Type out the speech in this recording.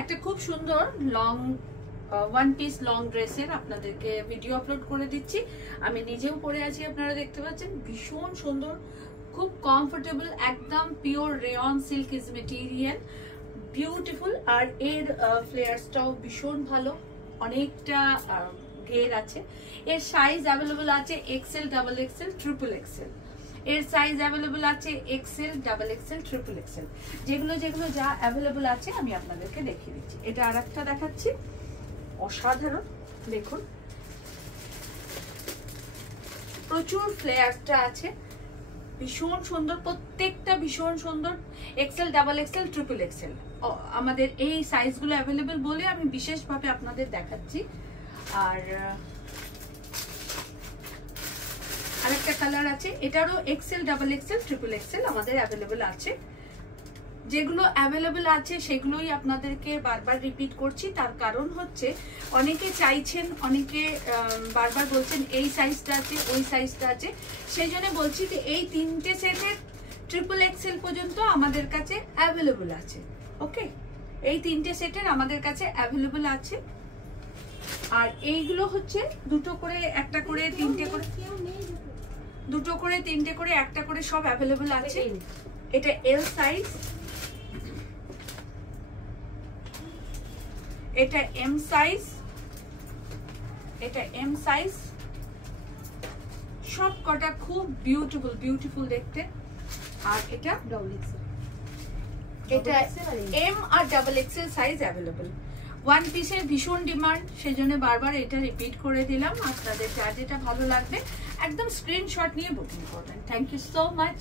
একটা খুব সুন্দর লং ওয়ান পিস লং ড্রেসের আপনাদেরকে ভিডিও আপলোড করে দিচ্ছি। আমি নিজেও পরে আছি, আপনারা দেখতে পাচ্ছেন। ভীষণ সুন্দর, খুব কমফোর্টেবল, একদম pure rayon silk is material, beautiful. আর এর ফ্লেয়ার্সটাও ভীষণ ভালো, অনেকটা ঘের আছে। এর সাইজ অ্যাভেলেবল আছে XL, double XL, triple XL. এর সাইজ অ্যাভেলেবল আছে XL, double XL, triple XL. যেগুলো যেগুলো যা অ্যাভেলেবল আছে আমি আপনাদেরকে দেখিয়ে দিচ্ছি। এটা আর একটা দেখাচ্ছি, অসাধারণ। দেখুন প্রচুর ফ্লেয়ারটা আছে, ভীষণ সুন্দর, প্রত্যেকটা ভীষণ সুন্দর। XL, double XL, triple XL আমাদের এই সাইজগুলো অ্যাভেলেবল বলে আমি বিশেষভাবে আপনাদের দেখাচ্ছি। আর আরেকটা কালার আছে, এটারও XL, double XL, triple XL আমাদের অ্যাভেলেবল আছে। যেগুলো অ্যাভেলেবল আছে সেগুলোই আপনাদেরকে বারবার রিপিট করছি, তার কারণ হচ্ছে অনেকে চাইছেন, অনেকে বারবার বলছেন এই সাইজটা আছে, ওই সাইজটা আছে। সেই জন্য বলছি যে এই তিনটে সেটের ট্রিপল এক্সেল পর্যন্ত আমাদের কাছে অ্যাভেলেবল আছে। ওকে, এই তিনটে সেটের আমাদের কাছে অ্যাভেলেবল আছে। আর এইগুলো হচ্ছে দুটো করে, একটা করে, তিনটে করে, দুটো করে, তিনটে করে, একটা করে, সব অ্যাভেলেবল আছে। এটা এল সাইজ, এটা এম সাইজ, এটা এম সাইজ, সব কটা খুব বিউটিফুল বিউটিফুল দেখতে। আর এটা ডাবল এক্সেল, এটা এম আর double XL size available. One পিসের ভীষণ ডিমান্ড, সেই জন্য বারবার এটা রিপিট করে দিলাম। আপনাদের যা যেটা ভালো লাগবে একদম স্ক্রিনশট নিয়ে বুকিং করবেন। Thank you so much.